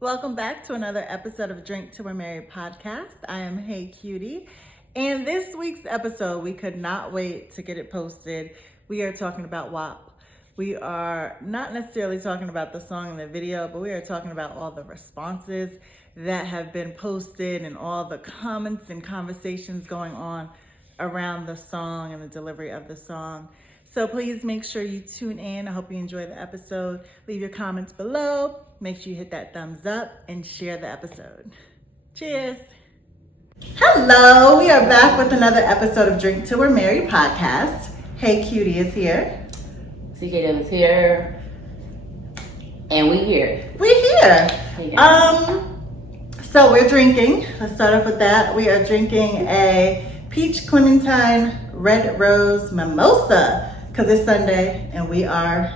Welcome back to another episode of Drink Till We're Married podcast. I am HeyCutie, and this week's episode, we could not wait to get it posted. We are talking about W.A.P. We are not necessarily talking about the song and the video, but we are talking about all the responses that have been posted and all the comments and conversations going on around the song and the delivery of the song. So please make sure you tune in. I hope you enjoy the episode. Leave your comments below. Make sure you hit that thumbs up and share the episode. Cheers. Hello, we are back with another episode of Drink Till We're Married podcast. HeyCutie is here. CKDub is here. And we here. We're here. So we're drinking. Let's start off with that. We are drinking a peach Clementine red rose mimosa because it's Sunday and we are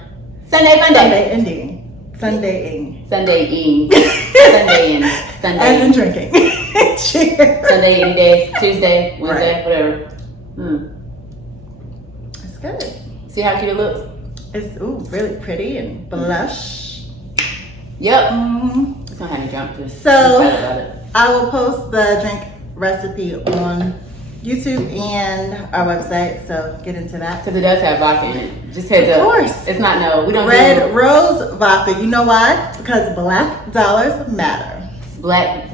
Sunday-ing. As in drinking. Cheers. Sunday any day, Tuesday, Wednesday, whatever. It's good. See how cute it looks? It's really pretty and blush. Yep. It's gonna have me drunk too. So I'm excited about it. I will post the drink recipe on YouTube and our website, so get into that. Because it does have vodka in it. Just heads up. Of course. It's not we don't Red rose vodka. You know why? Because black dollars matter. Black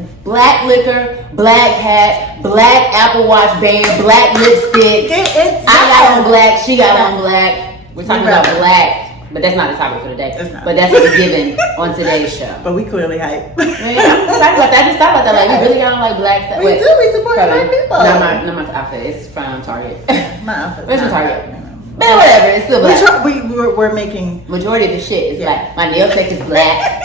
liquor, black hat, black Apple Watch band, black lipstick. I got on black, she got on black. We're talking about black. But that's not the topic for today. But that's what's given on today's show. But we clearly hype. Man, I'm excited about that. I just thought about that. Like, we really got on like black stuff. We do. We support black people. No, my outfit. It's from Target. My outfit. Where's from Target? But whatever. It's still black. We're making. Majority of the shit is black. My nail tech is black.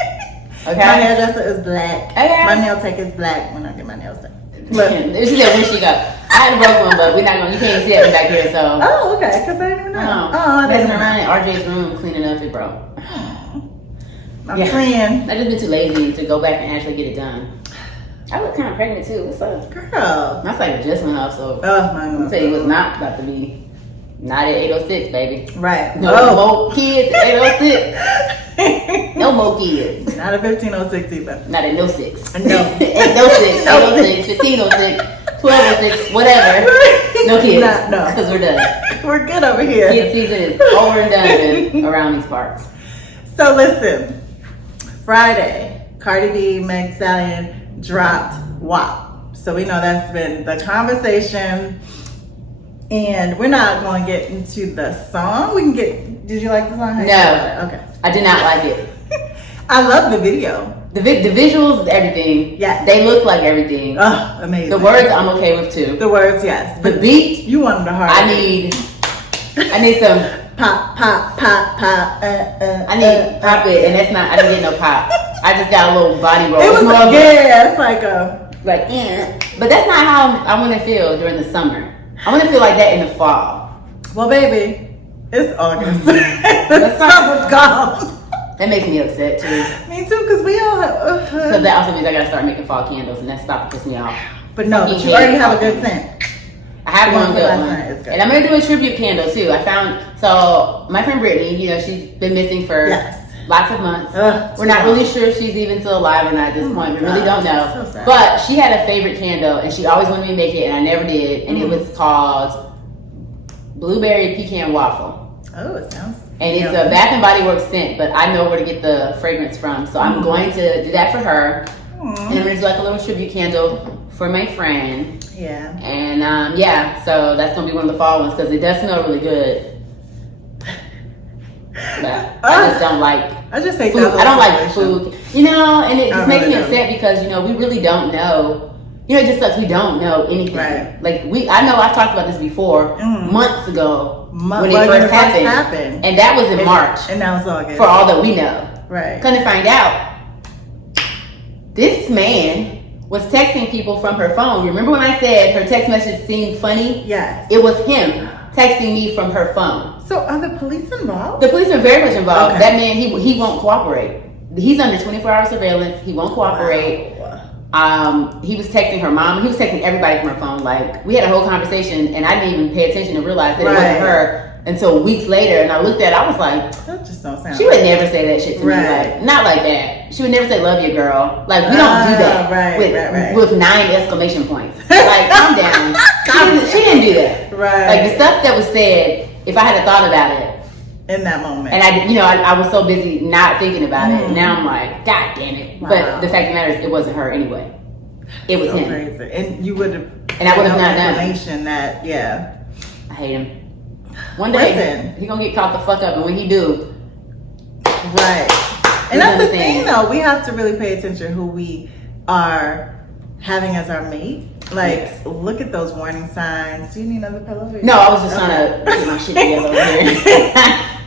Okay. My hairdresser is black. Okay. My nail tech is black when I get my nails done. Look, she said when she got. I had a broke one, but we're not gonna. You can't see it back here, so. Oh, okay. Because I didn't even know. Oh, messing around in RJ's room cleaning up, it broke. I'm playing. I just been too lazy to go back and actually get it done. I look kind of pregnant too. What's up, girl? My cycle just went up, so. Oh my God. I'll tell you what's not about to be. Not at 806, baby. Right. No more kids at 806. No more kids. Not at 1506 either. Not at no 6. No. At no 6, 806, 1506, 1206, whatever. No kids. No. Because we're done. We're good over here. Kid season is over and done around these parts. So listen, Friday, Cardi B, Megan Thee Stallion dropped W.A.P. So we know that's been the conversation. And we're not going to get into the song. We can get. Did you like the song? No. Okay. I did not like it. I love the video. The visuals is everything. Yeah. They look like everything. Oh, amazing. The words I'm okay with too. The words, yes. The beat. You want them to hard. I need some pop. I need pop it, and that's not. I didn't get no pop. I just got a little body roll. It was it's like a But that's not how I want to feel during the summer. I want to feel like that in the fall. Well, baby, it's August. The summer's gone. That makes me upset too. Me too, because we all have. So that also means I gotta start making fall candles, and that stopped pissing me off. But no, you already have a good scent. I have one good one, good. and I'm gonna do a tribute candle too. I found my friend Brittany. You know, she's been missing for lots of months. We're not really sure if she's even still alive or not at this point. We really don't know. So but she had a favorite candle, and she always wanted me to make it, and I never did. And it was called Blueberry Pecan Waffle. Oh, it sounds. And it's a Bath and Body Works scent, but I know where to get the fragrance from. So I'm going to do that for her. And I'm going to do like a little tribute candle for my friend. Yeah. And so that's going to be one of the fall ones because it does smell really good. But I just don't like I just hate food. I don't like food. And it just makes me upset because, we really don't know. It just sucks. We don't know anything. Right. Like I know I've talked about this before months ago when it first happened. And that was in March. And now it's August. For all that we know. Right. Couldn't find out. This man was texting people from her phone. Remember when I said her text message seemed funny? Yes. It was him texting me from her phone. So are the police involved? The police are very much involved. Okay. That man, he won't cooperate. He's under 24-hour surveillance. He won't cooperate. Wow. He was texting her mom. He was texting everybody from her phone. Like, we had a whole conversation, and I didn't even pay attention to realize that it wasn't her until weeks later. And I looked at it, I was like, that just don't sound. She would never say that shit to me. Right. Like, not like that. that. She would never say "love you, girl." Like we don't do that with 9 exclamation points. Like calm down. She didn't do that. Right. Like the stuff that was said, if I had thought about it in that moment, and I was so busy not thinking about it. And now I'm like, God damn it! Wow. But the fact of the matter is, it wasn't her anyway. It was him. Crazy. And you would have. And I would have not done. That I hate him. One day he gonna get caught the fuck up, and when he do, right. And that's the thing, though. We have to really pay attention who we are having as our mate. Like, look at those warning signs. Do you need another pillow? No, I was just trying to get my shit together over here.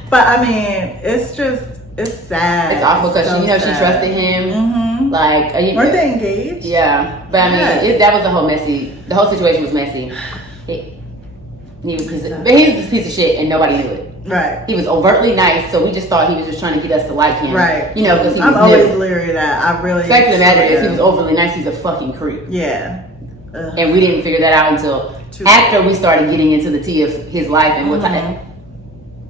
But I mean, it's sad. It's awful because she trusted him. Mm-hmm. Like, weren't they engaged? Yeah, but I mean, that was the whole situation was messy. He was a piece of shit, and nobody knew it. Right. He was overtly nice, so we just thought he was just trying to get us to like him. Right. Because he was. I'm always leery of that. I really. The fact of the matter is, he was overly nice. He's a fucking creep. Yeah. And we didn't figure that out until after we started getting into the tea of his life and what type.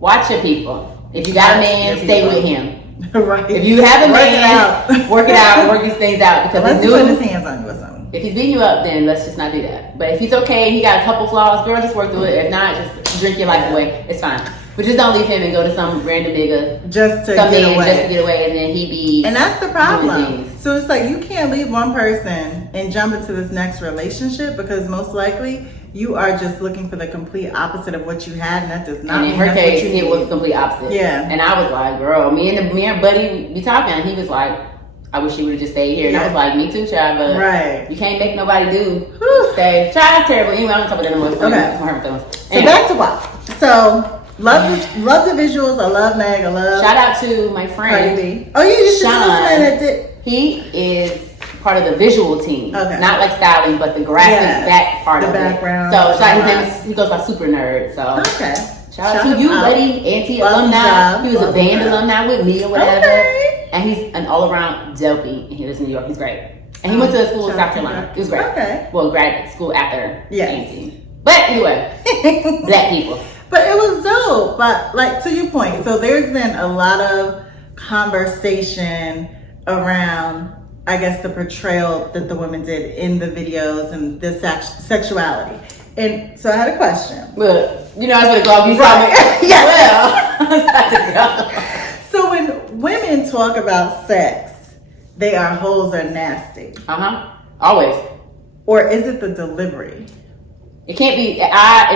Watch your people. If you got a man, stay with him. Right. If you have a man, work it out, work these things out. Because unless he put his hands on you or something. If he's beating you up, then let's just not do that. But if he's okay, he got a couple flaws, girl, just work through it. If not, just drink your life away. It's fine. But just don't leave him and go to some random nigga just to get away, and then he be. And that's the problem. So it's like you can't leave one person and jump into this next relationship because most likely you are just looking for the complete opposite of what you had, and that does not. And in her case, it was the complete opposite. Yeah. And I was like, girl, me and Buddy be talking, and he was like, I wish she would have just stayed here. And I was like, me too, child, but you can't make nobody stay. Child's terrible. Anyway, I'm talking about that anymore. Okay. So back to WAP. So love the visuals. I love Meg. I love. Shout out to my friend Cardi B. Oh, you should Sean. He is part of the visual team. Okay. Not like styling, but the graphic that part of background. It. So his name he goes by Super Nerd. So okay. Shout out to you, buddy. Auntie alumni. He was a band alumni with me or whatever. Okay. And he's an all-around dopey. He lives in New York. He's great. And he went to school in South Carolina. It was great. Okay. Well, grad school after Auntie. But anyway, black people. But it was dope. But like to your point, so there's been a lot of conversation around, I guess, the portrayal that the women did in the videos and the sexuality. And so I had a question. Look, I was going to go off you right. Well, so when women talk about sex, they are hoes or nasty. Always. Or is it the delivery? It can't be. It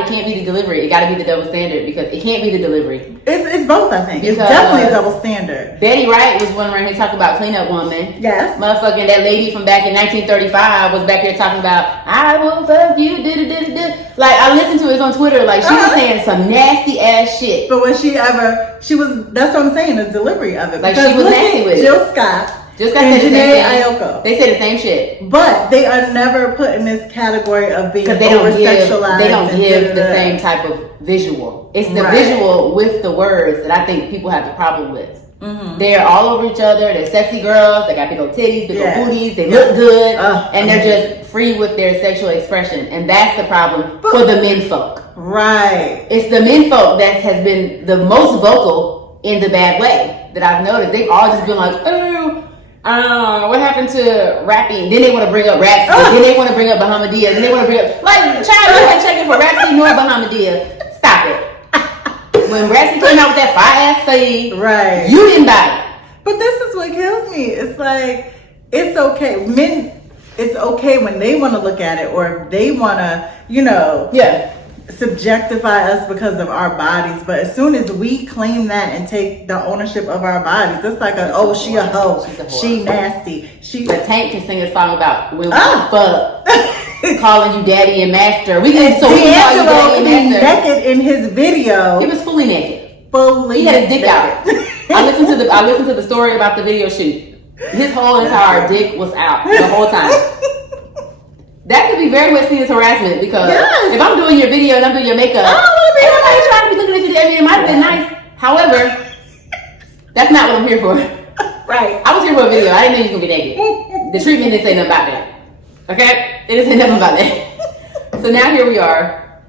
can't be the delivery. It got to be the double standard because it can't be the delivery. It's both. I think it's definitely a double standard. Betty Wright was one around here talking about cleanup woman. Yes. Motherfucking that lady from back in 1935 was back here talking about I will fuck you. Like I listened to it on Twitter. Like she was saying some nasty ass shit. But was she ever? She was. That's what I'm saying. The delivery of it. Like she was nasty with Jill Scott. Just got and Janae Aiko. They say the same shit, but they are never put in this category of being over-sexualized. They don't give the same type of visual. It's the visual with the words that I think people have the problem with. Mm-hmm. They're all over each other. They're sexy girls. They got big old titties, big old booties. They look good, and they're just free with their sexual expression. And that's the problem for the men folk. Right. It's the men folk that has been the most vocal in the bad way that I've noticed. They've all just been like, what happened to rapping? Then they want to bring up Rhapsody. Then they want to bring up Bahamadia. Then they want to bring up child, you ain't checking for Rhapsody nor Bahamadia. Stop it. When Rhapsody came out with that fire ass CD, you didn't buy it. But this is what kills me. It's like it's okay. Men, it's okay when they want to look at it or if they want to, subjectify us because of our bodies, but as soon as we claim that and take the ownership of our bodies, it's like she a hoe, she nasty. The Tank can sing a song about when we fuck, calling you daddy and master. We can call you daddy and master. Naked in his video. He was fully naked. He had his dick out. I listened to the story about the video shoot. His whole entire dick was out the whole time. That could be very much seen as harassment because if I'm doing your video and I'm doing your makeup, everybody's trying to be looking at you. I mean, it might have been nice. However, that's not what I'm here for. Right. I was here for a video. I didn't know you was going to be naked. The treatment didn't say nothing about that. Okay? It didn't say nothing about that. So now here we are.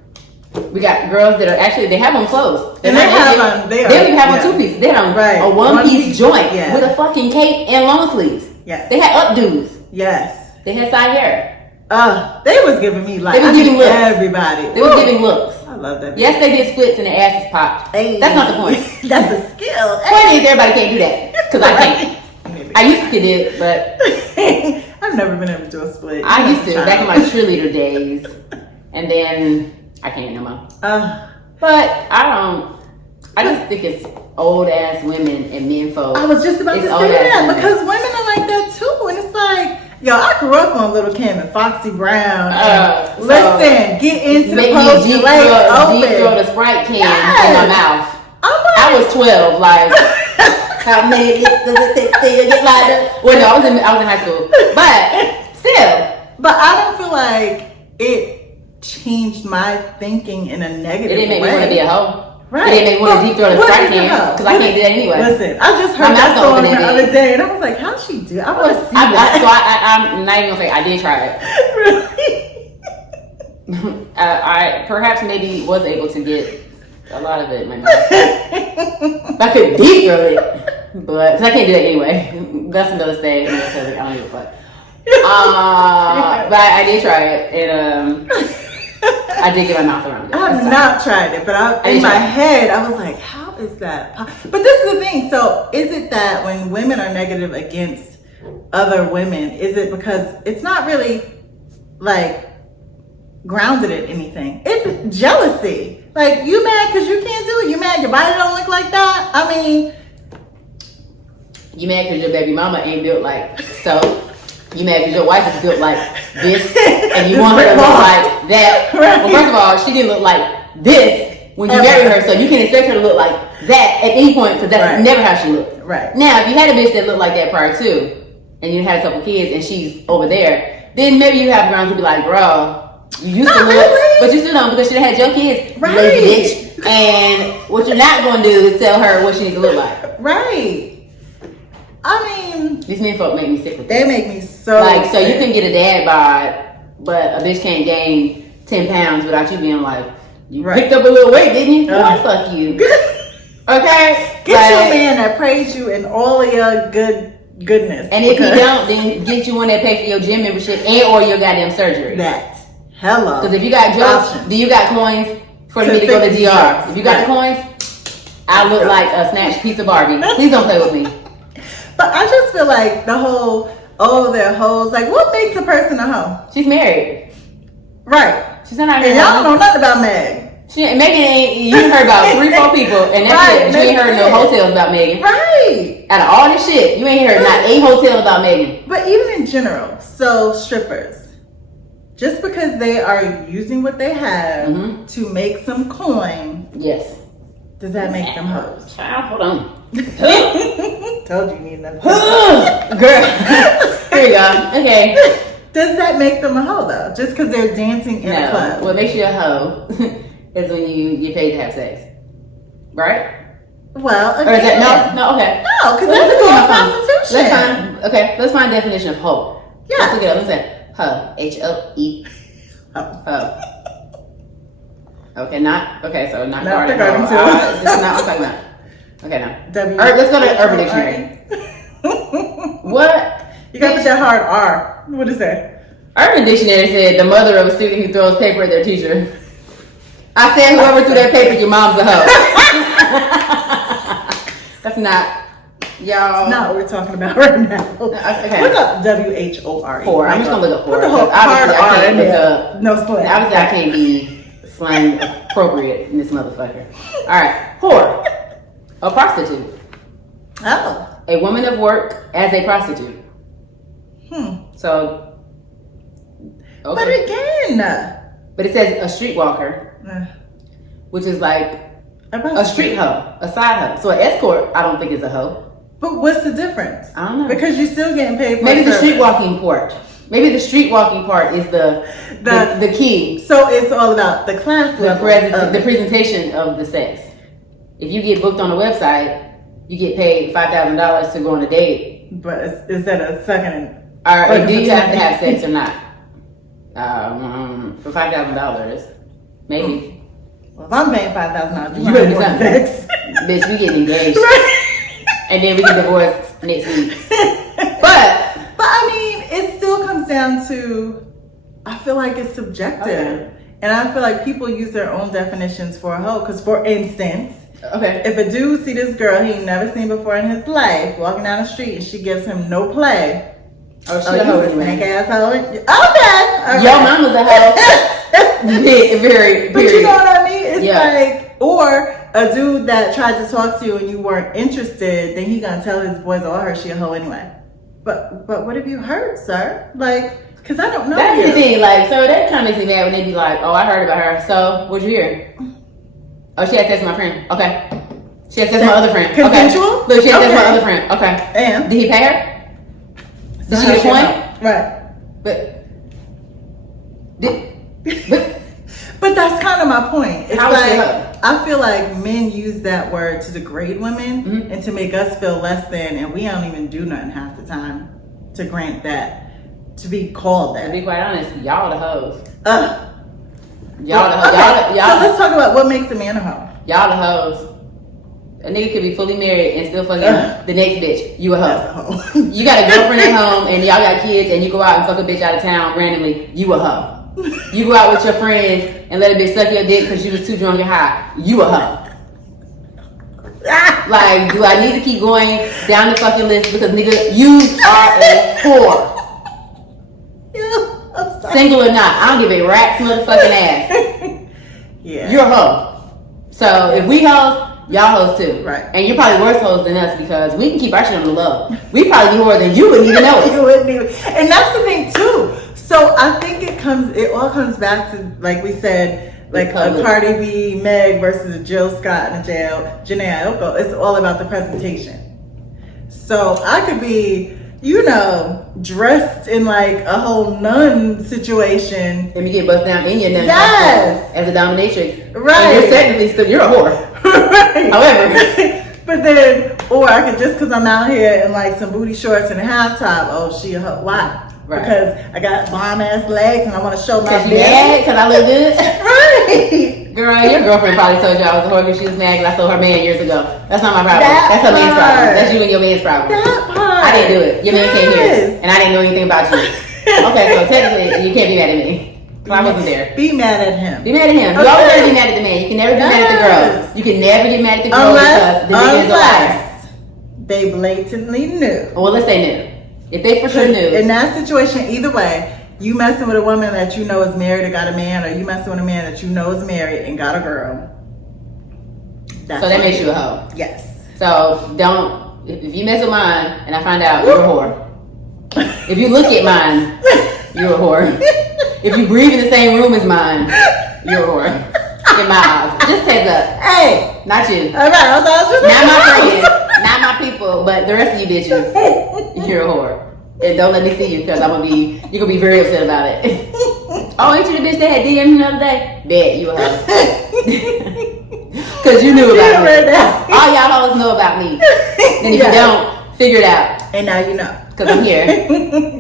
We got girls that are actually, they have on clothes. And they don't even have on two pieces. They have on a one piece joint with a fucking cape and long sleeves. Yes. They had updos. Yes. They had side hair. They was giving me like, they was giving looks. Everybody. They was giving looks. I love that. Yes, they did splits and their asses popped. Hey. That's not the point. That's a skill. The point is everybody can't do that. Because I can't. I used to do it, but I've never been able to do a split. I used to back in my cheerleader days. And then I can't no more. But I just think it's old ass women and men folk. I was just about to say that because women are like that too. And it's like, yo, I grew up on Little Kim and Foxy Brown. Listen, get into the post, your legs open. Deep throw the Sprite can in my mouth. I was 12, like, how many licks does it take to get lighter? Well, no, I was in high school. But still. But I don't feel like it changed my thinking in a negative way. It didn't make me want to be a hoe. Right. It didn't make me want to deep throw the Sprite can because I can't do that anyway. Listen, I just heard that song the other day and I was like, how'd she do it? I want to see that. So I'm not even going to say I did try it. Really? I perhaps maybe was able to get a lot of it in my mouth. I could deep throw it, but because I can't do that anyway. That's another thing. I don't give a fuck. But I did try it, and I did get my mouth around it. I have not tried it, but in my head, I was like, how is that? But this is the thing. So is it that when women are negative against other women, is it because it's not really like grounded in anything? It's jealousy. Like, you mad because you can't do it? You mad your body don't look like that? I mean, you mad because your baby mama ain't built like so. You mad because your wife is built like this and you want her to look like that. Right. Well, first of all, she didn't look like this when you married her, so you can expect her to look like that at any point because that's never how she looked. Right. Now, if you had a bitch that looked like that prior to, and you had a couple kids and she's over there, then maybe you have grounds to be like, bro, you used to look, but you still don't because she had your kids, lazy bitch. And what you're not going to do is tell her what she needs to look like. Right. I mean, these men folk make me sick with they make me so like, so you can get a dad bod, but a bitch can't gain 10 pounds without you being like, you picked up a little weight, didn't you? Boy, fuck you. Okay? Get you a man that praise you in all of your goodness. And if he don't, then get you one that pay for your gym membership and or your goddamn surgery. Hello. Because if you got jokes, do you got coins for me to go to DR? If you got the coins, I look like a snatched piece of Barbie. Please don't play with me. But I just feel like the whole, they're hoes. Like, what makes a person a hoe? She's married. Right. She's not out here. And y'all don't know nothing about Meg. Megan ain't, you heard about 3-4 people, and that's it. You ain't heard no hotels about Megan. Right. Out of all this shit, you ain't heard not a hotel about Megan. But even in general, so strippers, just because they are using what they have to make some coin, yes, does that make them hoes? Child, hold on. Told you need another girl. Here you go. Okay. Does that make them a hoe though? Just because they're dancing in a club? What makes you a hoe is when you get paid to have sex, right? Well, again, or is that no? Okay. No, because that's called prostitution. Let's find. Okay, let's find a definition of hoe. Yeah. Let's look it up. Let's say hoe. H-O-E. Hoe. Okay, not okay. So not garden. This is not what I'm talking about. Okay, now. Let's go to Urban Dictionary. What? You got to put that hard R. What is that? Urban Dictionary said the mother of a student who throws paper at their teacher. I said whoever threw that paper, your mom's a hoe. That's not, y'all. That's not what we're talking about right now. Okay. Look up W-H-O-R-E. I'm just going to look up whore. Put the whole hard R in there. No slang. Obviously, I can't be slang appropriate in this motherfucker. All right. Whore. A prostitute. Oh. A woman of work as a prostitute. So. Okay. But it says a streetwalker, which is like a street hoe, a side hoe. So an escort, I don't think is a hoe. But what's the difference? I don't know. Because you're still getting paid for maybe the streetwalking part. Maybe the streetwalking part is the key. So it's all about the class level. The presentation of the sex. If you get booked on a website, you get paid $5,000 to go on a date. But is that a second? Or do you have to have sex or not? For $5,000, maybe. Well, if I'm paying $5,000, you better do something. Bitch, we getting engaged. And then we get divorced next week. But I mean, it still comes down to, I feel like it's subjective. Okay. And I feel like people use their own definitions for a hoe. Because for instance, if a dude see this girl he ain't never seen before in his life walking down the street and she gives him no play. Oh, she a hoe, snake asshole. Okay. Your mama's a hoe. Very. But you know what I mean? It's like, or a dude that tried to talk to you and you weren't interested, then he gonna tell his boys or her she a hoe anyway. But what have you heard, sir? Like, cause I don't know. That's the thing. Like, so that kind of makes me mad when they be like, "Oh, I heard about her. So, what'd you hear?" Oh, she had sex with my friend. Okay. She had sex with my other friend. Consensual? Okay. Look, she had sex with my other friend. Okay. And did he pay her? Did she get a point? Right. But that's kind of my point. It's like, I feel like men use that word to degrade women and to make us feel less than, and we don't even do nothing half the time to grant that, to be called that. To be quite honest, y'all the hoes. Y'all the hoes. So let's talk about what makes a man a hoe. Y'all the hoes. A nigga could be fully married and still fucking the next bitch. You a hoe. You got a girlfriend at home and y'all got kids and you go out and fuck a bitch out of town randomly. You a hoe. You go out with your friends and let a bitch suck your dick because you was too drunk and high. You a hoe. Like, do I need to keep going down the fucking list? Because nigga, you are a whore. Single or not, I don't give a rat's motherfucking ass. Yeah. You're a hoe. So if we hoes, y'all hoes too. Right. And you're probably worse hoes than us because we can keep our shit on the low. We probably be more than you wouldn't even know it. You wouldn't even. And that's the thing too. So I think it all comes back to, like we said, like a Cardi B, Meg versus a Jill Scott in a jail, Janae Aiko. It's all about the presentation. So I could be, dressed in like a whole nun situation. And you get bust down in your nun. Yes. As a dominatrix. Right. And you're technically still, you're a whore. Right. However. But then, or I could, just because I'm out here in like some booty shorts and a half top, oh, she a hoe. Why? Right. Because I got bomb ass legs and I want to show my belly. Because you mad? Because I look good? Right. Girl, your girlfriend probably told you I was a whore because she was mad because I stole her man years ago. That's not my problem. That's her man's problem. That's you and your man's problem. That part. I didn't do it. Your man came here. And I didn't know anything about you. Okay, so technically, you can't be mad at me. I wasn't there. Be mad at him. Be mad at him. You always gotta be mad at the man. You can never be mad at the girl. You can never get mad at the girl because the nigga is a liar. They blatantly knew. Well, let's say knew. If they for sure knew. In that situation, either way, you messing with a woman that you know is married or got a man, or you messing with a man that you know is married and got a girl. So that makes you a hoe. Yes. So don't, if you mess with mine and I find out, you're a whore. If you look at mine, you're a whore. If you breathe in the same room as mine, you're a whore. In my eyes. Just heads up. Hey. Not you. All right. I was just not my friends. Not my people, but the rest of you bitches, you're a whore. And don't let me see you because you're gonna be very upset about it. Oh, ain't you the bitch that had DM the other day? Bet you a hoe. Because you knew about me. All y'all hoes know about me. And if you don't, figure it out. And now you know. Because I'm here.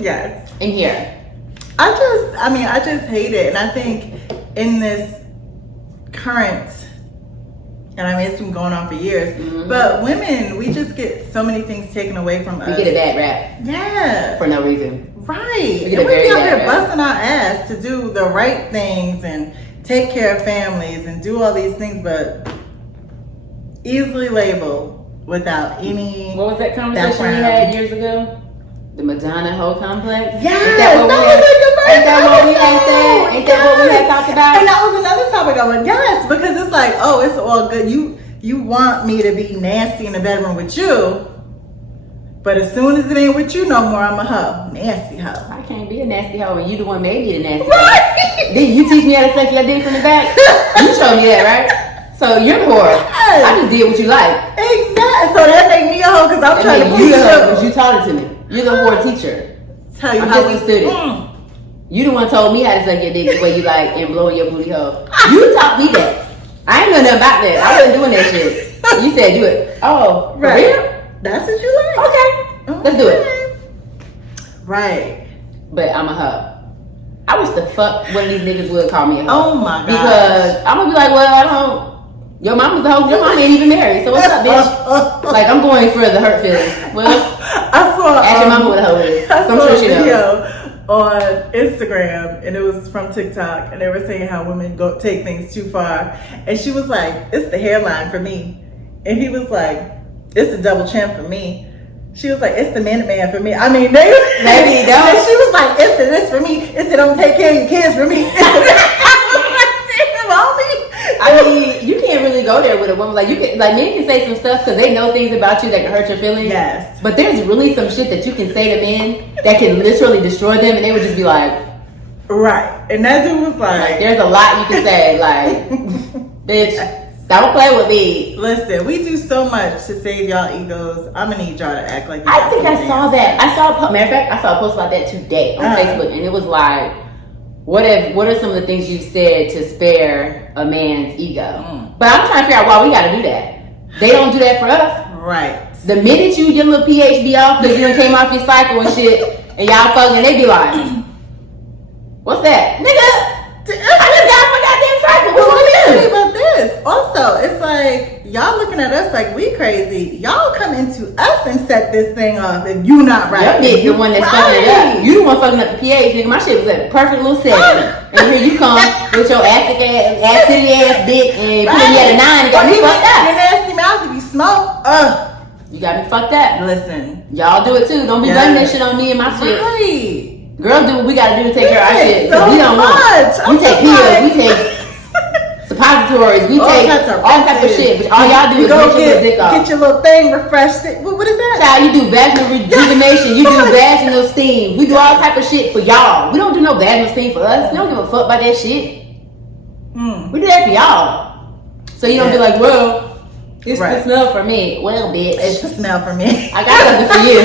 Yes. I'm here. I just hate it. And I think in this current, and I mean, it's been going on for years, but women, we just get so many things taken away from us. We get a bad rap. Yeah. For no reason. Right. We be out here busting our ass to do the right things and take care of families and do all these things, but easily labeled without any. What was that conversation we had years ago? The Madonna hoe complex? Yes, Ain't that what we had said? Ain't that what we had talked about? And that was another topic. I went, yes, because it's like, oh, it's all good. You want me to be nasty in the bedroom with you, but as soon as it ain't with you no more, I'm a hoe. Nasty hoe. I can't be a nasty hoe, and you the one made me a nasty hoe. Did you teach me how to suck your dick from the back? You showed me that, right? So you're a whore. Yes. I just did what you like. Exactly. So that make me a hoe because I'm trying to please you. Because you taught it to me. You're the whore teacher. Tell you I'm just a student. You the one told me how to suck your dick the way you like and blowing your booty hole. You taught me that. I ain't know nothing about that. I wasn't doing that shit. You said do it. Oh, right. For real? That's what you like. Okay. Let's do it. Right. But I'm a hoe. I wish the fuck one of these niggas would call me a hoe. Oh my god. Because I'm gonna be like, well, I don't. Your mama's a hoe. Your mama ain't even married. So what's up, bitch? Like, I'm going for the hurt feelings. Well, I saw. Ask your mama what a hoe is. I I'm saw sure a she video knows. on Instagram, and it was from TikTok, and they were saying how women go take things too far, and she was like, "It's the hairline for me," and he was like, "It's the double chin for me." She was like, "It's the man for me." I mean, maybe don't. And she was like, "It's the this for me. It's the don't take care of your kids for me." I mean, you can't really go there with a woman. Like, you can, like, men can say some stuff because they know things about you that can hurt your feelings. Yes. But there's really some shit that you can say to men that can literally destroy them, and they would just be like, right. And that dude was like there's a lot you can say, like, bitch, don't play with me. Listen, we do so much to save y'all egos. I'm gonna need y'all to act like. I think I saw that. Matter of fact, I saw a post about that today on Facebook, and it was like, what are some of the things you've said to spare a man's ego? But I'm trying to figure out why we got to do that. They don't do that for us, right? The minute you get a little PhD off because you done came off your cycle and shit, and y'all fucking, they be like, "What's that, nigga? I just got my goddamn cycle. What you Tell me about this. Also, it's like y'all looking at us like we crazy. Y'all come into us and set this thing off if you not right. Your dick the one that's fucking it up. You the one fucking up the pH, nigga. My shit was at a perfect little 7. And here you come with your acidy ass dick and putting me at a 9 and got me fucked up. Your nasty mouth if you smoke. You got me fucked up. Listen. Y'all do it too. Don't be blaming that shit on me and my shit. Right. Girls do what we gotta do to take care of our shit. So we don't want. We take pills. We take suppositories. We take all types of shit. But all y'all do is go get your dick off. Get your little thing refreshed. What is that? Child, you do vaginal rejuvenation. You do vaginal steam. We do all type of shit for y'all. We don't do no vaginal steam for us. We don't give a fuck about that shit. We do that for y'all. So you don't be like, well, it's the smell for me. Well, bitch, it's the smell for me. I got something for you.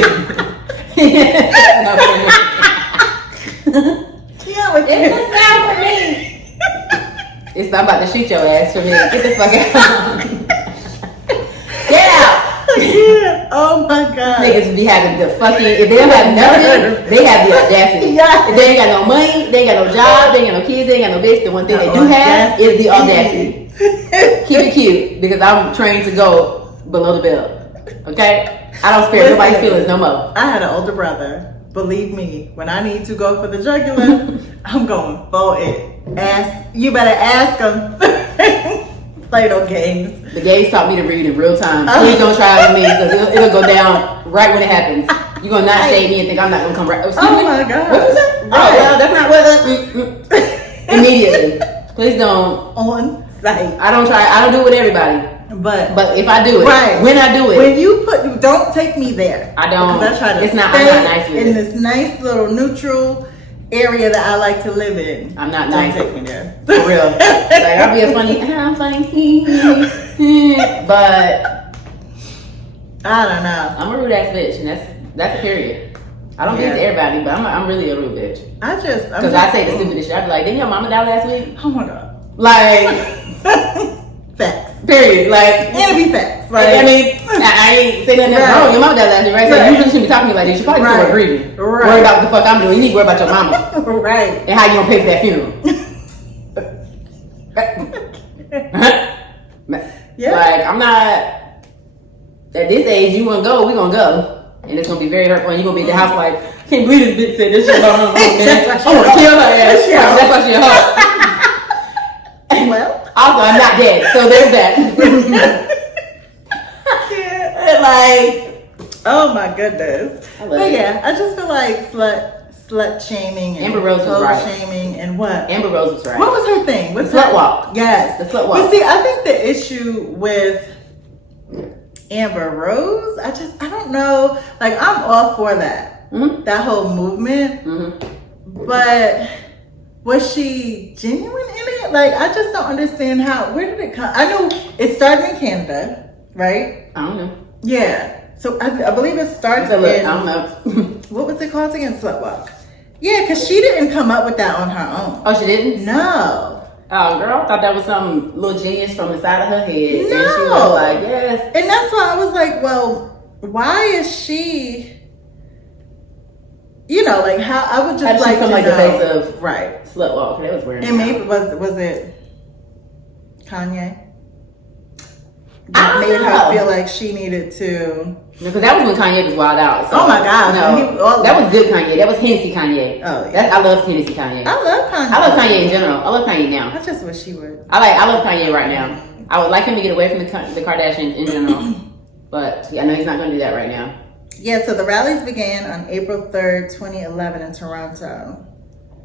Yeah, it's the smell for me. It's I'm about to shoot your ass for me. Get the fuck out. Get out. Yeah. Oh my god. Niggas be having the fucking, if they don't have nothing, they have the audacity. Yeah. If they ain't got no money, they ain't got no job, they ain't got no kids, they ain't got no bitch. The one thing they do have is the audacity. Keep it cute because I'm trained to go below the belt. Okay? I don't spare nobody's feelings no more. I had an older brother. Believe me, when I need to go for the jugular, I'm going for it. You better ask him. Play no games. The gays taught me to read in real time. Please don't try it with me because it'll go down right when it happens. You're going to not shade me and think I'm not going to come right. Excuse me? My God. What you say? Right. Oh, well, that's not what immediately. Please don't. On site. I don't do it with everybody. But if I do it, when I do it, when you don't take me there. I don't. Because I try to I'm not nice with in this nice little neutral area that I like to live in. I'm not nice. Don't take me there. For real. Like I'll be a funny. I'm funny. But I don't know. I'm a rude ass bitch, and that's a period. I don't get to everybody, but I'm really a rude bitch. Because I say the stupidest shit. I be like, didn't your mama die last week? Oh my god. Like. Facts. Period. Like, it'll be facts. Like, I mean, I ain't saying nothing wrong. Your mama does that, right? So you really shouldn't be talking to me like this. You probably still grieving. Worry about what the fuck I'm doing. You need to worry about your mama. Right. And how you gonna pay for that funeral. Yeah. Like, I'm not, at this age, you wanna go, we gonna go. And it's gonna be very hurtful. And you're gonna be at the house like, I can't believe this bitch said this shit about her, man. I wanna kill her ass. That's why she a hoe. Well, also, I'm not dead, so there's that. Like, oh my goodness. But yeah, I just feel like slut shaming and Amber Rose was right. Shaming and what? Amber Rose was right. What was her thing? What's the slut walk? Yes, the slut walk. But see, I think the issue with Amber Rose, I don't know. Like, I'm all for that. Mm-hmm. That whole movement. Mm-hmm. But was she genuine in it? Like, I just don't understand where did it come? I know it started in Canada, right? I don't know. Yeah. So I believe it started in, I don't know. What was it called again? Slut walk. Yeah, because she didn't come up with that on her own. Oh, she didn't? No. Oh, girl, I thought that was some little genius from the side of her head. No. And she was like, yes. And that's why I was like, well, why is she you know, like how I would just like to like the face of right slut walk. That was weird. And maybe was it Kanye? That made her feel like she needed to. Because that was when Kanye was wild out. So, oh my gosh. No, that was good Kanye. That was Hennessy Kanye. Oh yeah. I love Hennessy Kanye. I love Kanye. I love Kanye in general. I love Kanye now. I just wish she would. I love Kanye right now. I would like him to get away from the Kardashians in general. But I know he's not going to do that right now. Yeah, so the rallies began on April 3rd, 2011 in Toronto.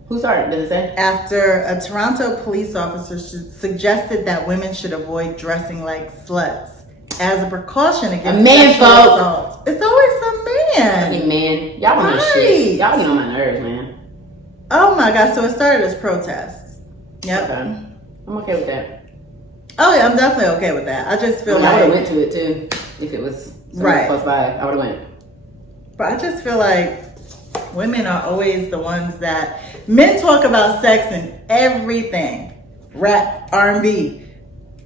Who started? Does it say? After a Toronto police officer suggested that women should avoid dressing like sluts as a precaution against sexual assault. It's always a man. Fucking man. Y'all want to shit. Y'all get on my nerves, man. Oh my gosh, so it started as protests. Yep. Okay. I'm okay with that. Oh yeah, I'm definitely okay with that. I just feel like I would have went to it too if it was right close by. I would have went. But I just feel like women are always the ones that men talk about sex and everything, rap, R&B,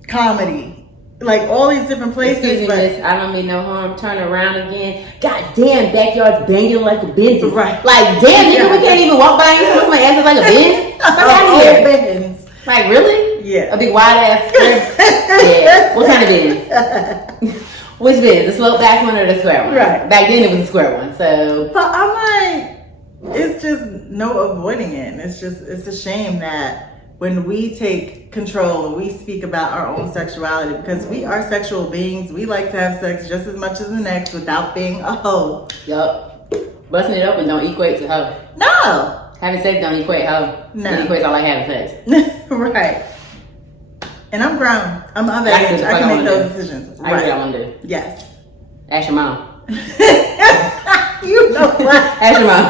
comedy, like all these different places. Excuse me, miss, I don't mean no harm. Turn around again. God damn, backyard's banging like a Benz. Right. Like damn, nigga, we can't even walk by and see my ass is like a Benz. Fuck out of here. Benz. Like really? Yeah. A big wide ass. Yeah. What kind of Benz? Which Benz? The slope back one or the square one? Right. Back then it was a square one. So. But I'm like, it's just no avoiding it. It's a shame that when we take control and we speak about our own sexuality, because we are sexual beings, we like to have sex just as much as the next without being a hoe. Yup. Busting it open don't equate to hoe. No. Having sex don't equate hoe. No. It equates all like having sex. Right. And I'm grown. I'm of age. I can make those decisions. I can do what I want to do. Yes. Ask your mom. You know what? Ask your mom.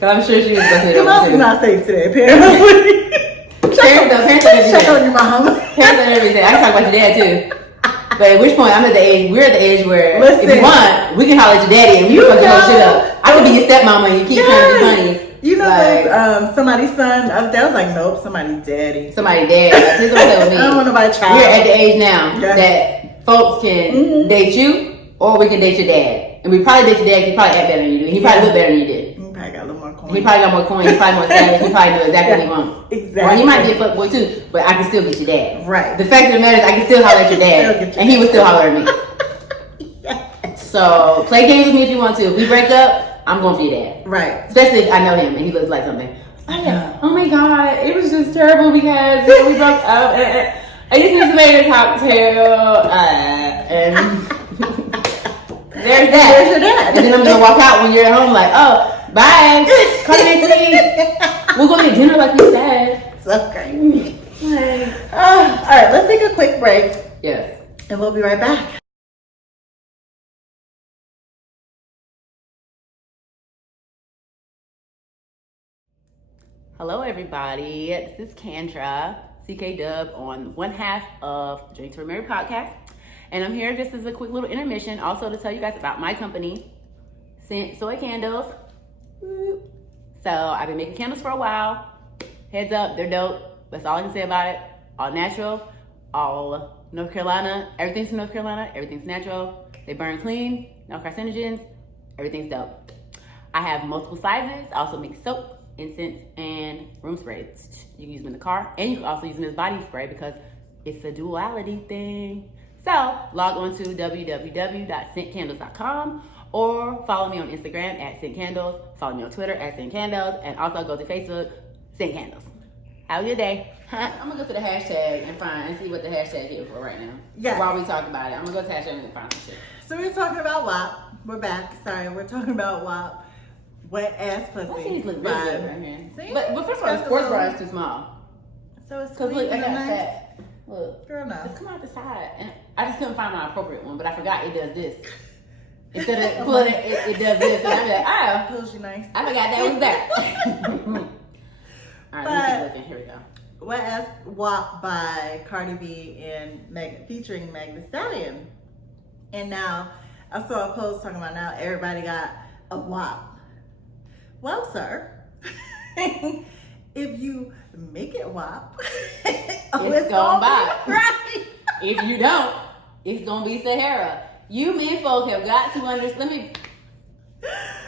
Cause I'm sure she was busting it Your open too. mom's not safe today, apparently. Check on your mom. Parents and everything. I can talk about your dad too. But at which point we're at the age where if you want, we can holler at your daddy and you can fuck your whole shit up. I could be your stepmama and you keep trying to be funny. You know, like, somebody's son. I was like, nope, somebody's daddy. Somebody's dad. Like, please don't play with me. I don't want nobody child. We're at the age now that folks can date you or we can date your dad. And we probably date your dad because he probably act better than you do. He probably look better than you did. He probably got a little more coin. He probably got more coin. He probably more savage. He probably knows exactly what he wants. Exactly. Or he might be a fuckboy too, but I can still get your dad. Right. The fact of the matter is I can still holler at your dad. And he would still holler at me. Yes. So play games with me if you want to. If we break up, I'm going for your dad. Right. Especially if I know him and he looks like something. Oh my god, it was just terrible because we broke up. I just need to make a cocktail. And there's that. There's your dad. And then I'm gonna walk out when you're at home like, oh, bye. Call me next week. We'll go get dinner like we said. So crazy. All right, let's take a quick break. Yes. And we'll be right back. Hello everybody, this is Kendra, CKDub on one half of Drink to Marry podcast. And I'm here just as a quick little intermission also to tell you guys about my company, Scent Soy Candles. So I've been making candles for a while. Heads up, they're dope. That's all I can say about it. All natural, all North Carolina. Everything's from North Carolina, everything's natural. They burn clean, no carcinogens, everything's dope. I have multiple sizes. I also make soap, incense, and room sprays. You can use them in the car, and you can also use them as body spray because it's a duality thing. So log on to www.scentcandles.com or follow me on Instagram at scentcandles, follow me on Twitter at scentcandles, and also go to Facebook, Scent Candles. Have a good day. I'm gonna go to the hashtag and see what the hashtag is for right now. Yes. While we talk about it, I'm gonna go to the hashtag and find some shit. So we're talking about WAP. We're back. Sorry, we're talking about WAP. Wet ass pussy. My titties look really good right here. See? But first of all, the sports bra is too small. So it's Cause look, I got nice. fat. Look, girl, no. just come out the side. And I just couldn't find my appropriate one, but I forgot it does this. Instead of pulling it does this. And I'm like, oh, pulls you nice. I forgot that was there. All right, let me keep looking. Here we go. Wet ass WAP by Cardi B and featuring Megan Thee Stallion. And now I saw a post talking about now everybody got a WAP. Well, sir, if you make it WAP, it's gonna buy. Right. If you don't, it's gonna be Sahara. You men folk have got to understand.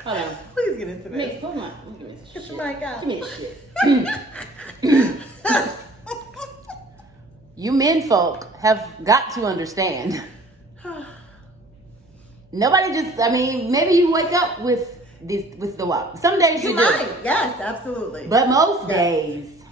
Hold on. Please get into this. Hold on. Give me this Get shit. your mic out. Give me this shit. You men folk have got to understand. Nobody just, I mean, maybe you wake up with the W.A.P. Some days you do. might. Yes, absolutely. But most days,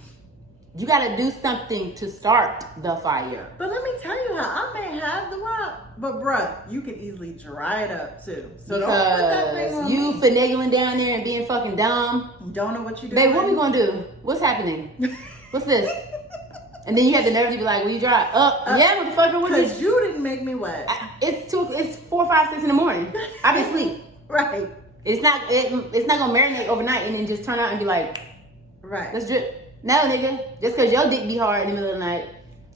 you got to do something to start the fire. But let me tell you how I may have the W.A.P, but bruh, you can easily dry it up too. So don't put that thing on you me. finagling down there and being fucking dumb. Don't know what you doing. Babe, what we gonna do? What's happening? What's this? And then you have the nerve to be like, "Will you dry?" Yeah, motherfucker. What is? Because you didn't make me wet. It's 4, 5, 6 in the morning. I've been asleep. Right. It's not gonna marinate overnight and then just turn out and be like, right. Let's drip. No, nigga. Just because your dick be hard in the middle of the night,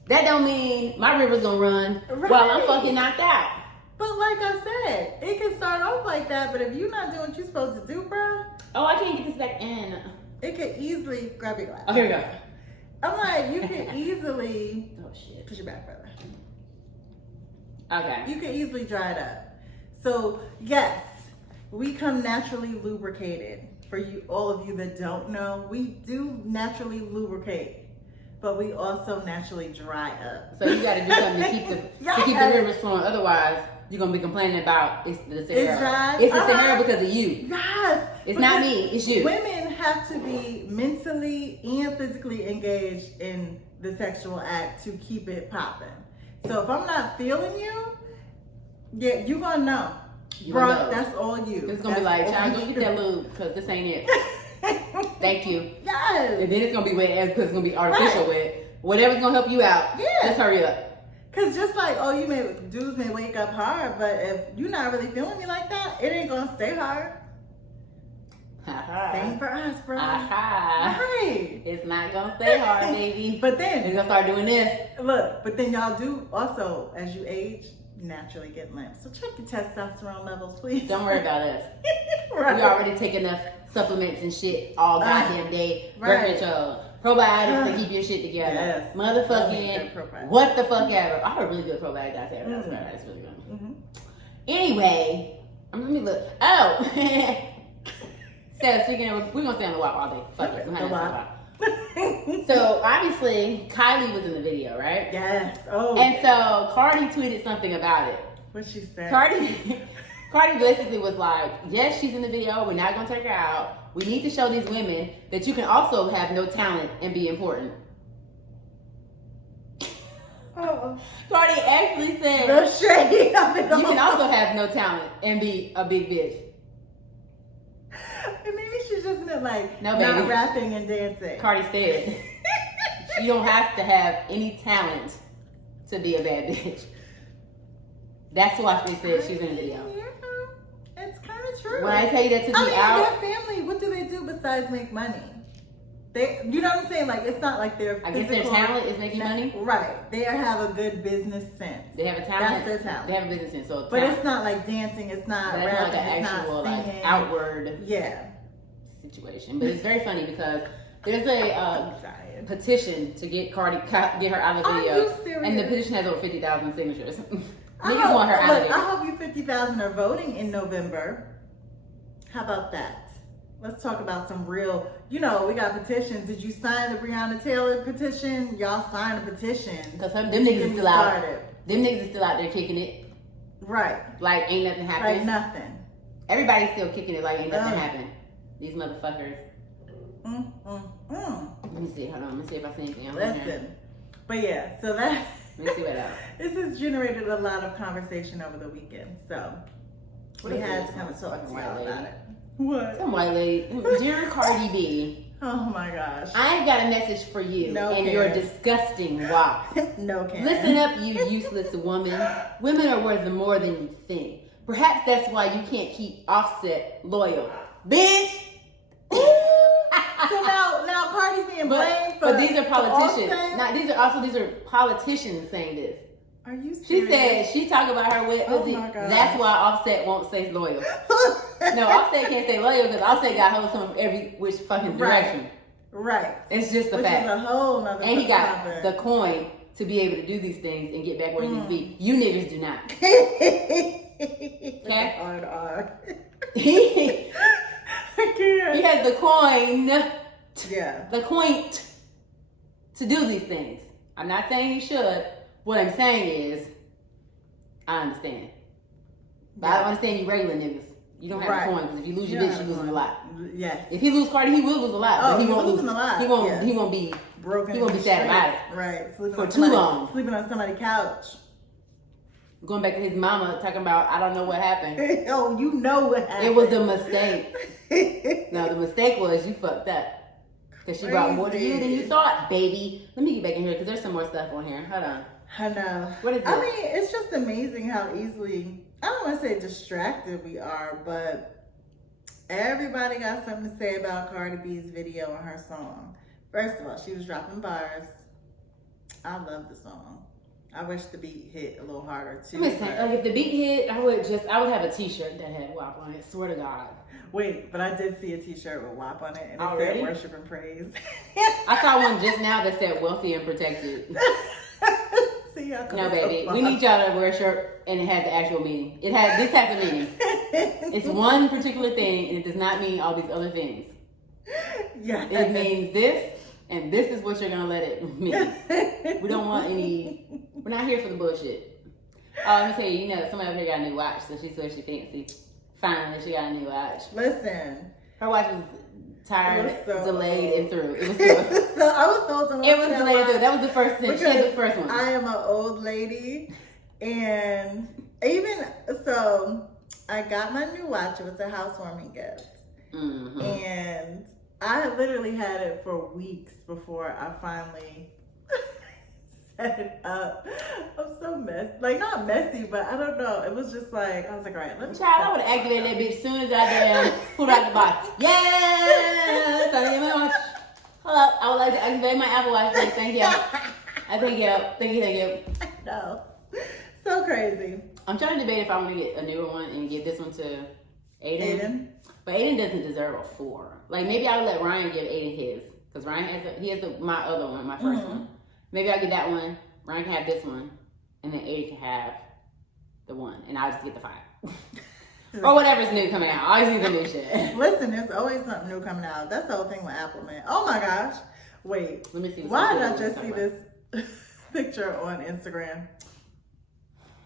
that don't mean my river's gonna run while I'm fucking knocked out. But like I said, it can start off like that, but if you're not doing what you're supposed to do, bruh. Oh, I can't get this back in. It could easily grab your glass. Oh, here we go. I'm like, you can easily push it back further. Okay. You can easily dry it up. So yes, we come naturally lubricated. For you, all of you that don't know, we do naturally lubricate, but we also naturally dry up. So you got to do something to keep the rivers flowing. Otherwise, you're gonna be complaining about it's the Sahara. It's dry. It's the Sahara because of you. Yes. It's not me. It's you. Women have to be mentally and physically engaged in the sexual act to keep it popping. So if I'm not feeling you, yeah, you gonna know. Bro, that's all you. It's gonna be like, child, go get that lube because this ain't it. Thank you. Yes. And then it's gonna be wet ass because it's gonna be artificial wet. Whatever's gonna help you out. Yeah. Just hurry up. Cause just like, dudes may wake up hard, but if you're not really feeling me like that, it ain't gonna stay hard. Same for us, bro. Right. It's not gonna stay hard, baby. But then it's gonna start doing this. Look, but then y'all do also, as you age, naturally get limp. So check your testosterone levels, please. Don't worry about us. Right. We already take enough supplements and shit all goddamn day. Right. Probiotics to keep your shit together. Yes. Motherfucking what the fuck ever. I heard really good probiotics ever. That's right. That's really good. Mm-hmm. Anyway, let me look. Oh. So speaking of, we're gonna stay on the W.A.P all day. Fuck it. We're gonna So obviously Kylie was in the video, right? Yes. Oh. And so Cardi tweeted something about it. What she said? Cardi basically was like, yes, she's in the video. We're not going to take her out. We need to show these women that you can also have no talent and be important. Oh. Cardi actually said, no shade. You can also have no talent and be a big bitch. And maybe she's just like no, baby. Not rapping and dancing. Cardi said, you don't have to have any talent to be a bad bitch. That's why she said she's in the video. Yeah, it's kind of true. When I tell you that to be out, their family, what do they do besides make money? You know what I'm saying? Like, it's not like they're. I guess their talent is making money. Right. They have a good business sense. They have a talent. That's their talent. They have a business sense. So, but it's not like dancing. It's not that's rapping. Not like an actual like outward situation. But it's very funny because there's a petition to get her out of the video, and the petition has over 50,000 signatures. Niggas want her out of there. I hope you 50,000 are voting in November. How about that? Let's talk about some real, we got petitions. Did you sign the Breonna Taylor petition? Y'all signed a petition. Because them niggas is still out. Them niggas is still out there kicking it. Right. Like ain't nothing happening. Like nothing. Everybody's still kicking it like ain't nothing happened. These motherfuckers. Let me see. Hold on. Let me see if I see anything else. Listen. But yeah, so that. Let me see what else. This has generated a lot of conversation over the weekend. So we had to kind of talk to y'all about it. What? Some white lady. Dear Cardi B. Oh my gosh. I've got a message for you and your disgusting W.A.P. No, Karen. Listen up, you useless woman. Women are worth more than you think. Perhaps that's why you can't keep Offset loyal. Bitch! So now Cardi's being blamed for. But these are politicians. These are politicians saying this. Are you serious? She said she talk about her wet pussy. That's why Offset won't stay loyal. No, Offset can't stay loyal because Offset got hoes from every which fucking direction. Right. It's just a which fact. Is a whole nother and he got the coin to be able to do these things and get back where he needs to be. You niggas do not. Okay? Hard R. He has the coin. Yeah. The coin to do these things. I'm not saying he should. What I'm saying is, I understand. But I don't understand you regular niggas. You don't have a coin because if you lose your bitch, you're losing a lot. Yes. If he lose Cardi, he will lose a lot. Oh, but he won't lose a lot. He won't be broken. He won't be sad about it. Right. For too long. Sleeping on somebody's couch. Going back to his mama talking about I don't know what happened. Oh, you know what happened. It was a mistake. No, the mistake was you fucked up. Because she brought more to you than you thought, baby. Let me get back in here because there's some more stuff on here. Hold on. I know. What is this? I mean, it's just amazing how easily, I don't want to say distracted we are, but everybody got something to say about Cardi B's video and her song. First of all, she was dropping bars. I love the song. I wish the beat hit a little harder too. I'm just saying, like if the beat hit, I would have a t-shirt that had WAP on it, swear to God. Wait, but I did see a t-shirt with WAP on it and it Already? said worship and praise. I saw one just now that said wealthy and protected. See, no, baby. We need y'all to wear a shirt and it has the actual meaning. This has a meaning. It's one particular thing and it does not mean all these other things. Yeah. It means this and this is what you're gonna let it mean. We don't want we're not here for the bullshit. Oh, let me tell you, somebody over here got a new watch, so she swears she fancy. Finally, she got a new watch. Listen. Her watch was tired, delayed, and through. It was through. So I was told to it was delayed and through. That was the first thing. She had the first one. I am an old lady, and even so, I got my new watch. It was a housewarming gift, and I literally had it for weeks before I finally set it up. I'm so messy. Like, not messy, but I don't know. It was just like, I was like, all right, let me. Child, I would have activated that bitch as soon as I damn pulled out the box. Yes! Hold up. I would like to activate my Apple Watch, please. Thank you. Thank you. No. So crazy. I'm trying to debate if I want to get a newer one and get this one to Aiden. But Aiden doesn't deserve a 4. Like, maybe I would let Ryan give Aiden his. Because Ryan has my other one, my first one. Maybe I'll get that one. Ryan can have this one. And then Aiden can have the one. And I'll just get the 5. Or whatever's new coming out. I always need the new shit. Listen, there's always something new coming out. That's the whole thing with Apple, man. Oh my gosh. Wait. Let me see. Why did I just see this picture on Instagram?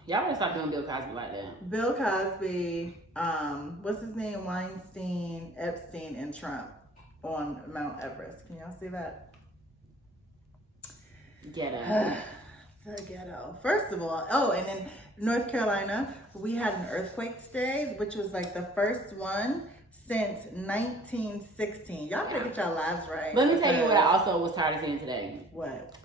Y'all better stop doing Bill Cosby like that. Bill Cosby, what's his name? Weinstein, Epstein, and Trump on Mount Everest. Can y'all see that? Ghetto. The ghetto. First of all, and in North Carolina, we had an earthquake today, which was like the first one since 1916. Y'all better get y'all lives right. Let me tell you what I also was tired of seeing today. What?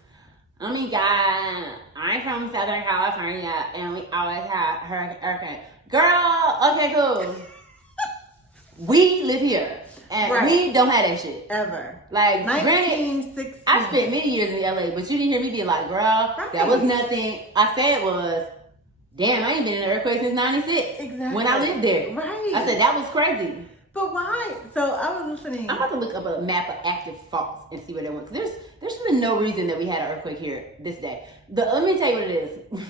Oh my God, I'm from Southern California and we always have hurricane. Girl, okay, cool. We live here and we don't have that shit. Ever. Like, 1916. I spent many years in LA, but you didn't hear me be like, girl, that was nothing. I said was, damn, I ain't been in an earthquake since 96. Exactly. When I lived there. Right. I said, that was crazy. But why? So I was listening. I'm about to look up a map of active faults and see where they went. Because there's really no reason that we had an earthquake here this day. Let me tell you what it is.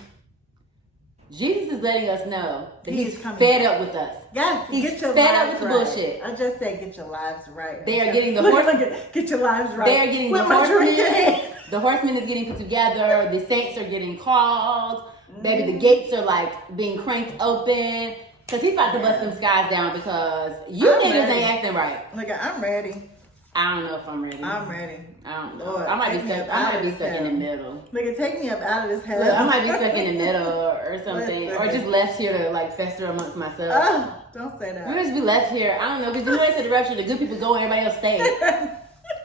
Jesus is letting us know that he's fed up with us. Yes, he's fed up with the bullshit. I just said, get your lives right. They are getting the get your lives right. They are getting the horsemen. The horsemen is getting put together. The saints are getting called. Baby, the gates are like being cranked open. Because he's about to bust them skies down because you niggas ain't acting right. Look, I'm ready. I don't know if I'm ready. I'm ready. I don't know. Lord, I might be stuck in the middle. Nigga, take me up out of this hell. Look, I might be stuck in the middle or something. Or just left here to like fester amongst myself. Oh, don't say that. We just be left here. I don't know. Because you know they said the rapture, the good people go and everybody else stay.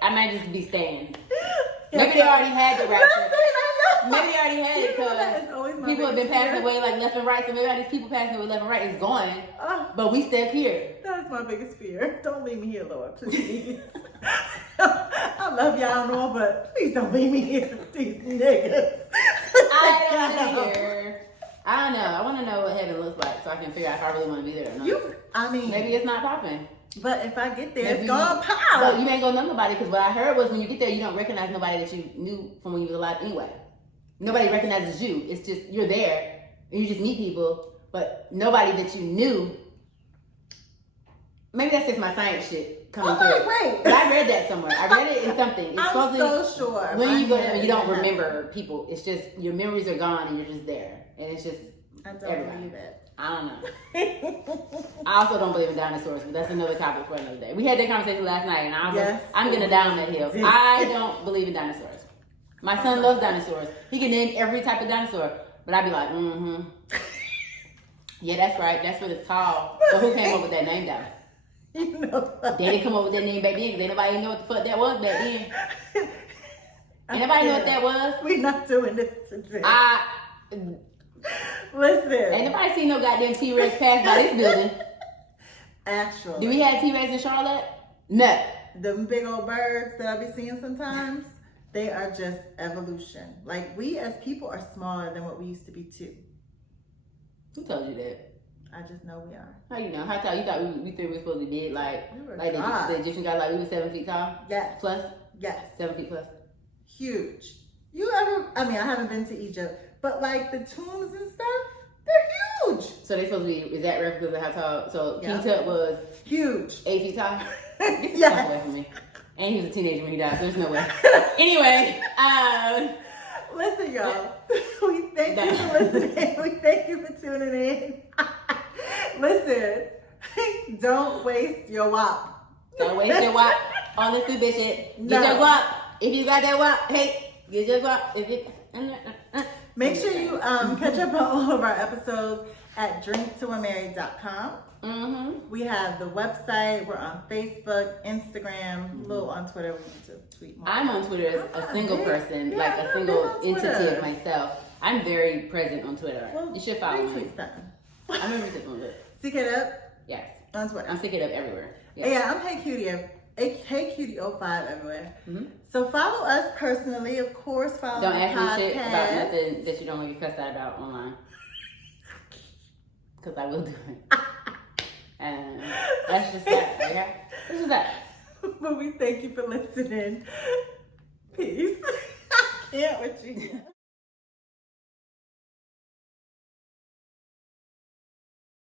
I might just be staying. Maybe they already had the rapture. Maybe they already had it because people have been passing away like left and right. So maybe all these people passing away left and right is going. But we stuck here. That's my biggest fear. Don't leave me here, Lord, please. I love y'all and all, but please don't leave me here with these niggas. I don't want to hear. I don't know. I want to know what heaven looks like so I can figure out if I really want to be there or not. Maybe it's not popping. But if I get there, it's gonna pop. So you ain't gonna know nobody because what I heard was when you get there, you don't recognize nobody that you knew from when you was alive anyway. Nobody recognizes you. It's just you're there and you just meet people, but nobody that you knew. Maybe that's just my science shit coming through. Right. But I read that somewhere. I read it in something. It's I'm so sure. When you go there, you don't remember people. It's just your memories are gone and you're just there, and it's just. I don't believe it. I don't know. I also don't believe in dinosaurs, but that's another topic for another day. We had that conversation last night, and I'm gonna down that hill. I don't believe in dinosaurs. My son loves dinosaurs. He can name every type of dinosaur, but I'd be like, yeah, that's right. That's what it's called. But who came up with that name, though? You know, they didn't come up with that name back then because ain't nobody know what the fuck that was back then. Ain't nobody know what that was. We're not doing this today. Listen. Ain't nobody seen no goddamn T-Rex pass by this building. Actually. Do we have T-Rex in Charlotte? No. Them big old birds that I be seeing sometimes, they are just evolution. Like, we as people are smaller than what we used to be too. Who told you that? I just know we are. How you know? How tall? You thought we three were supposed to be big? Like the Egyptian guy, like we were 7 feet tall? Yes. Plus? Yes. 7 feet plus? Huge. You ever, I mean, I haven't been to Egypt, but like the tombs and stuff, they're huge. So they supposed to be, is that replicas of how tall? So King Tut was huge. 8 feet tall? Yes. Away from me. And he was a teenager when he died, so there's no way. Anyway, listen, y'all. We thank you for listening. We thank you for tuning in. Listen, don't waste your WAP. Don't waste your WAP on this stupid shit. Get your WAP. If you got that WAP, hey, get your WAP. If you... Make sure you catch up on all of our episodes at drinktoamarried.com. Mm-hmm. We have the website. We're on Facebook, Instagram, a little on Twitter. We need to tweet more. I'm on Twitter as a single person, like a single entity of myself. I'm very present on Twitter. Well, you should follow me. I'm everything on it. CKDub? Yes. On Twitter. I'm CKDub everywhere. Yes. Yeah, I'm HeyCutie. HeyCutie05 everywhere. Mm-hmm. So follow us personally, of course. Follow Don't the ask podcast. me shit about nothing that you don't want to get cussed out about online. Because I will do it. And that's just that, okay? That's just that. But we thank you for listening. Peace. I can't with you.